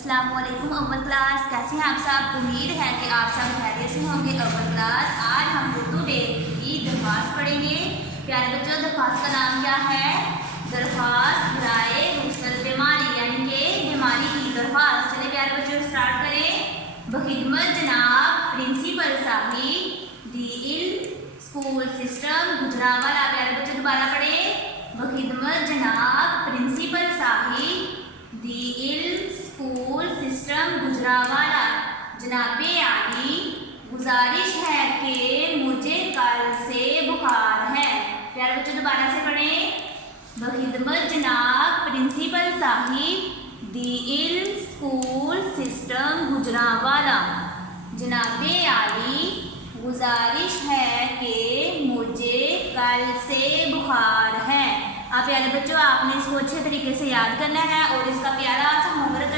अस्सलाम वालेकुम अव्वल क्लास, कैसे हैं आप सब। उम्मीद है कि आप सब खैरियत से होंगे। अव्वल क्लास आज हम उर्दू डे की दरख्वास्त पढ़ेंगे। प्यारे बच्चों, दरख्वास्त का नाम क्या है? दरख्वास्त बराए रुखसत बीमारी, यानी कि बीमारी की दरख्वास्त। चलिए प्यारे बच्चों स्टार्ट करें। बखिदमत जनाब प्रिंसिपल साहिब दी इल स्कूल सिस्टम गुजरावाला। प्यारे बच्चों दोबारा पढ़ें। बखिदमत जनाब प्रिंसिपल साहिब दी इल स्कूल सिस्टम गुजरावाला। जनाबे आली, गुजारिश है कि मुझे कल से बुखार है। प्यारे बच्चों दोबारा से पढ़ें। बखिदमत जनाब प्रिंसिपल साहिब दी इल स्कूल सिस्टम गुजरावाला। जनाबे आली, गुजारिश है कि मुझे कल से बुखार है। अब प्यारे बच्चों आपने इसको अच्छे तरीके से याद करना है और इसका प्यारा सा होमवर्क